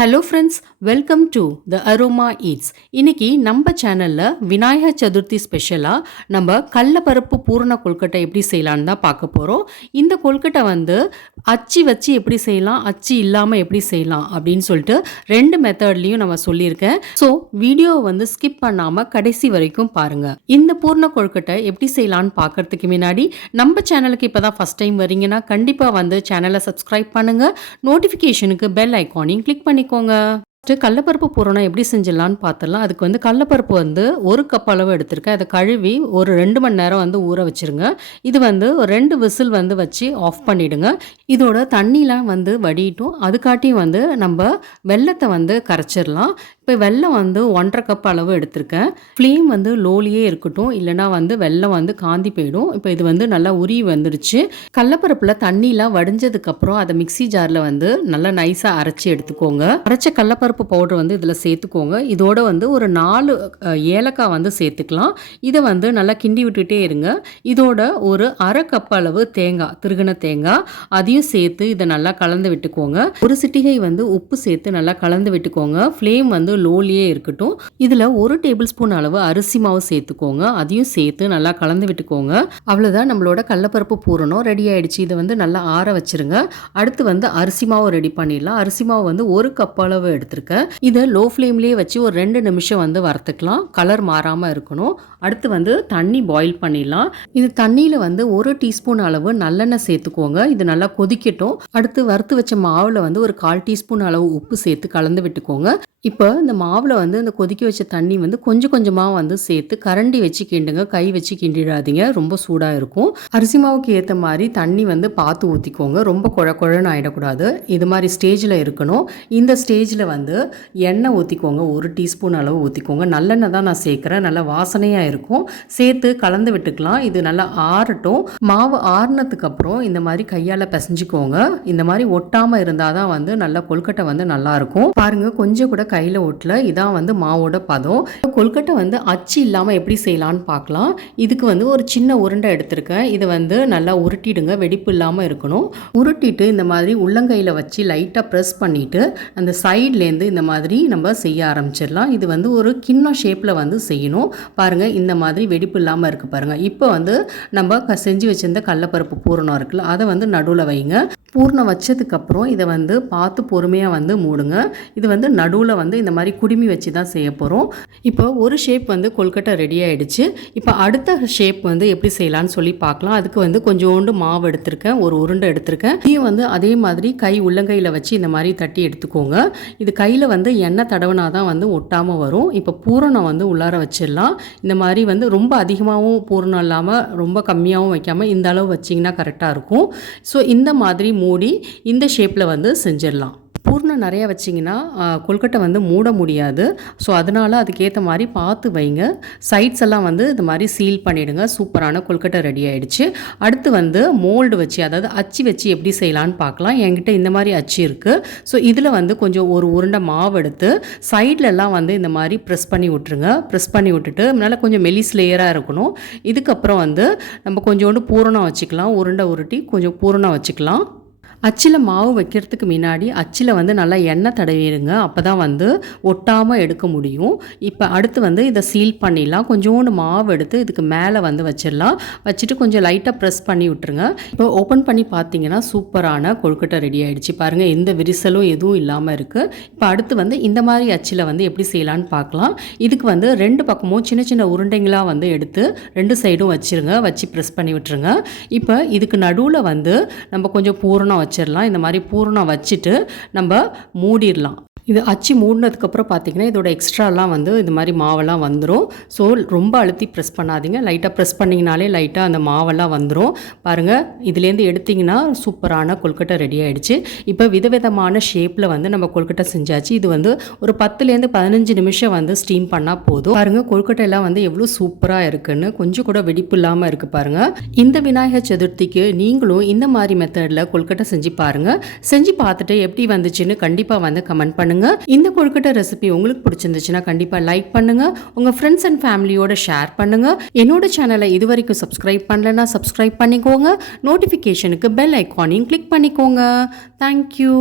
Hello friends, welcome to the aroma eats. இன்னைக்கு நம்ம சேனலில் விநாயக சதுர்த்தி ஸ்பெஷலாக நம்ம கடலைப்பருப்பு பூரண கொழுக்கட்டை எப்படி செய்யலான்னு தான் பார்க்க போகிறோம். இந்த கொழுக்கட்டை அச்சு வச்சு எப்படி செய்யலாம், அச்சு இல்லாமல் எப்படி செய்யலாம் அப்படின்னு சொல்லிட்டு ரெண்டு மெத்தட்லேயும் நம்ம சொல்லியிருக்கேன். ஸோ வீடியோவை ஸ்கிப் பண்ணாமல் கடைசி வரைக்கும் பாருங்கள். இந்த பூரண கொழுக்கட்டை எப்படி செய்யலான்னு பார்க்கறதுக்கு முன்னாடி நம்ம சேனலுக்கு இப்போ தான் ஃபஸ்ட் டைம் வரீங்கன்னா கண்டிப்பாக சேனலை சப்ஸ்கிரைப் பண்ணுங்கள். நோட்டிஃபிகேஷனுக்கு பெல் ஐக்கானையும் கிளிக் பண்ணிக்கோங்க. கடலைப்பருப்பு பூரணம் எப்படி செஞ்சிடலான்னு பார்த்துடலாம். அதுக்கு கடலைப்பருப்பு 1 கப் அளவு எடுத்திருக்கேன். அதை கழுவி ஒரு 2 மணி நேரம் ஊற வச்சிருங்க. இது ஒரு 2 விசில் வச்சு ஆஃப் பண்ணிடுங்க. இதோட தண்ணிலாம் வடிட்டும். அதுக்காட்டியும் நம்ம வெல்லத்தை கரைச்சிடலாம். இப்போ வெல்லம் 1.5 கப் அளவு எடுத்திருக்கேன். ஃப்ளேம் லோலியே இருக்கட்டும், இல்லைனா வெல்லம் காந்தி போயிடும். இப்போ இது நல்லா உருகி வந்துருச்சு. கடலைப்பருப்பில் தண்ணிலாம் வடிஞ்சதுக்கப்புறம் அதை மிக்சி ஜாரில் நல்லா நைஸாக அரைச்சி எடுத்துக்கோங்க. அரைச்ச கடலைப்பருப்பு பவுடர் இதில் சேர்த்துக்கோங்க. இதோட ஒரு 4 ஏலக்காய் சேர்த்துக்கலாம். இதை நல்லா கிண்டி விட்டுட்டே இருங்க. இதோட ஒரு 1/2 கப் அளவு தேங்காய், திருகின தேங்காய், அதையும் சேர்த்து இதை நல்லா கலந்து விட்டுக்கோங்க. ஒரு சிட்டிகை உப்பு சேர்த்து நல்லா கலந்து விட்டுக்கோங்க. ஃப்ளேம் லோலியே இருக்கட்டும். இதில் 1 டேபிள் ஸ்பூன் அளவு அரிசி மாவு சேர்த்துக்கோங்க. அதையும் சேர்த்து நல்லா கலந்து விட்டுக்கோங்க. அவ்வளோதான், நம்மளோட கடலைப்பருப்பு பூரணம் ரெடி ஆயிடுச்சு. இதை நல்லா ஆற வச்சிருங்க. அடுத்து அரிசி மாவு ரெடி பண்ணிடலாம். அரிசி மாவு 1 கப் அளவு எடுத்திருக்கேன். இதை லோ ஃப்ளேம்லேயே வச்சு ஒரு 2 நிமிஷம் வறுத்துக்கலாம். கலர் மாறாமல் இருக்கணும். அடுத்து தண்ணி பாயில் பண்ணிடலாம். இது தண்ணியில் 1 டீஸ்பூன் அளவு நல்லெண்ணெய் சேர்த்துக்கோங்க. இது நல்லா கொதிக்கட்டும். அடுத்து வறுத்து வச்ச மாவில் ஒரு 1/4 டீஸ்பூன் அளவு உப்பு சேர்த்து கலந்து விட்டுக்கோங்க. இப்போ இந்த மாவில் இந்த கொதிக்க வச்ச தண்ணி கொஞ்சம் கொஞ்சமாக சேர்த்து கரண்டி வச்சு கிண்டுங்க. கை வச்சு கிண்டிடாதீங்க, ரொம்ப சூடாக இருக்கும். அரிசி மாவுக்கு ஏற்ற மாதிரி தண்ணி பார்த்து ஊற்றிக்கோங்க. ரொம்ப குழன்னு ஆகிடக்கூடாது. இது மாதிரி ஸ்டேஜில் இருக்கணும். இந்த ஸ்டேஜில் எண்ணெய் ஊற்றிக்கோங்க. 1 டீஸ்பூன் அளவு ஊற்றிக்கோங்க. நல்லெண்ணெய் தான் நான் சேர்க்குறேன். நல்லா வாசனையாக இருக்கும். சேர்த்து கலந்து விட்டுக்கலாம். இது நல்லா ஆறட்டும். மாவு ஆறுனதுக்கப்புறம் இந்த மாதிரி கையால் பிசைஞ்சிக்கோங்க. இந்த மாதிரி ஒட்டாமல் இருந்தால் தான் நல்லா கொழுக்கட்டை நல்லாயிருக்கும். பாருங்கள், கொஞ்சம் கூட கையில் ஒட்டல. இதான் மாவோட பதம். கொழுக்கட்டை அச்சு இல்லாமல் எப்படி செய்யலான்னு பார்க்கலாம். இதுக்கு ஒரு சின்ன உருண்டை எடுத்திருக்கேன். இதை நல்லா உருட்டிடுங்க. வெடிப்பு இல்லாமல் இருக்கணும். உருட்டிட்டு இந்த மாதிரி உள்ளங்கையில் வச்சு லைட்டாக ப்ரெஸ் பண்ணிவிட்டு அந்த சைட்லேருந்து இந்த மாதிரி நம்ம செய்ய ஆரம்பிச்சிடலாம். இது ஒரு கிண்ணம் ஷேப்பில் செய்யணும். பாருங்கள், இந்த மாதிரி வெடிப்பு இல்லாமல் இருக்குது பாருங்கள். இப்போ நம்ம செஞ்சு வச்சிருந்த கடலைப்பருப்பு பூரணம் இருக்குல்ல, அதை நடுவில் வைங்க. பூர்ணம் வச்சதுக்கப்புறம் இதை பார்த்து பொறுமையாக மூடுங்க. இது நடுவில் இந்த மாதிரி குடுமி வச்சு தான் செய்ய போகிறோம். இப்போ ஒரு ஷேப் கொழுக்கட்டை ரெடி ஆகிடுச்சு. இப்போ அடுத்த ஷேப் எப்படி செய்யலான்னு சொல்லி பார்க்கலாம். அதுக்கு கொஞ்சோண்டு மாவு எடுத்திருக்கேன். ஒரு உருண்டை எடுத்திருக்கேன். இதையும் அதே மாதிரி கை உள்ளங்கையில் வச்சு இந்த மாதிரி தட்டி எடுத்துக்கோங்க. இது கையில் எண்ணெய் தடவினா தான் ஒட்டாமல் வரும். இப்போ பூரணம் உள்ளார வச்சிடலாம். இந்த மாதிரி ரொம்ப அதிகமாகவும் பூரணம் இல்லாமல் ரொம்ப கம்மியாகவும் வைக்காமல் இந்த அளவு வச்சிங்கன்னா கரெக்டாக இருக்கும். ஸோ இந்த மாதிரி மூடி இந்த ஷேப்பில் செஞ்சிடலாம். பூர்ணம் நிறையா வச்சிங்கன்னா கொழுக்கட்டை மூட முடியாது. ஸோ அதனால் அதுக்கேற்ற மாதிரி பார்த்து வைங்க. சைட்ஸ் எல்லாம் இது மாதிரி சீல் பண்ணிவிடுங்க. சூப்பரான கொழுக்கட்டை ரெடி ஆகிடுச்சு. அடுத்து மோல்டு வச்சு, அதாவது அச்சு வச்சு எப்படி செய்யலான்னு பார்க்கலாம். என்கிட்ட இந்த மாதிரி அச்சு இருக்குது. ஸோ இதில் கொஞ்சம் ஒரு உருண்டை மாவு எடுத்து சைட்லெல்லாம் இந்த மாதிரி ப்ரெஸ் பண்ணி விட்டுருங்க. ப்ரெஸ் பண்ணி விட்டுட்டு நல்லா கொஞ்சம் மெலிஸ் லேயராக இருக்கணும். இதுக்கப்புறம் நம்ம கொஞ்சோண்டு பூரணம் வச்சுக்கலாம். உருண்டை உருட்டி கொஞ்சம் பூரணம் வச்சுக்கலாம். அச்சில் மாவு வைக்கிறதுக்கு முன்னாடி அச்சில் நல்லா எண்ணெய் தடவிடுங்க. அப்போ தான் ஒட்டாமல் எடுக்க முடியும். இப்போ அடுத்து இதை சீல் பண்ணிடலாம். கொஞ்சோண்டு மாவு எடுத்து இதுக்கு மேலே வச்சிடலாம். வச்சுட்டு கொஞ்சம் லைட்டாக ப்ரெஸ் பண்ணி விட்டுருங்க. இப்போ ஓப்பன் பண்ணி பார்த்தீங்கன்னா சூப்பரான கொழுக்கட்டை ரெடி ஆகிடுச்சு. பாருங்கள், எந்த விரிசலும் எதுவும் இல்லாமல் இருக்குது. இப்போ அடுத்து இந்த மாதிரி அச்சில் எப்படி செய்யலான்னு பார்க்கலாம். இதுக்கு 2 பக்கமும் சின்ன சின்ன உருண்டைங்களாக எடுத்து 2 சைடும் வச்சுருங்க. வச்சு ப்ரெஸ் பண்ணி விட்டுருங்க. இப்போ இதுக்கு நடுவில் நம்ம கொஞ்சம் பூரணம் வச்சிடலாம். இந்த மாதிரி பூரணம் வச்சுட்டு நம்ம மூடிடலாம். இது அச்சு மூடினதுக்கப்புறம் பார்த்திங்கன்னா இதோட எக்ஸ்ட்ராலாம் இது மாதிரி மாவெல்லாம் வந்துடும். ஸோ ரொம்ப அழுத்தி ப்ரெஸ் பண்ணாதீங்க. லைட்டாக ப்ரெஸ் பண்ணிங்கனாலே லைட்டாக அந்த மாவெல்லாம் வந்துடும். பாருங்கள், இதுலேருந்து எடுத்திங்கன்னா சூப்பரான கொழுக்கட்டை ரெடி ஆகிடுச்சு. இப்போ விதவிதமான ஷேப்பில் நம்ம கொழுக்கட்டை செஞ்சாச்சு. இது ஒரு 10லேருந்து 15 நிமிஷம் ஸ்டீம் பண்ணால் போதும். பாருங்கள், கொழுக்கட்டையெல்லாம் எவ்வளோ சூப்பராக இருக்குன்னு, கொஞ்சம் கூட வெடிப்பு இல்லாமல் இருக்குது பாருங்கள். இந்த விநாயகர் சதுர்த்திக்கு நீங்களும் இந்த மாதிரி மெத்தடில் கொழுக்கட்டை செஞ்சு பாருங்கள். செஞ்சு பார்த்துட்டு எப்படி வந்துச்சுன்னு கண்டிப்பாக கமெண்ட் பண்ணுங்கள். இந்த கொழுக்கட்டை ரெசிபி உங்களுக்கு பிடிச்சிருந்துச்சுன்னா கண்டிப்பா லைக் பண்ணுங்க. உங்க ஃப்ரெண்ட்ஸ் அண்ட் ஃபேமிலியோட ஷேர் பண்ணுங்க. என்னோட சேனலை இதுவரைக்கும் சப்ஸ்கிரைப் பண்ணலன்னா சப்ஸ்கிரைப் பண்ணிக்கோங்க. நோட்டிஃபிகேஷனுக்கு பெல் ஐக்கானையும் கிளிக் பண்ணிக்கோங்க. தேங்க்யூ.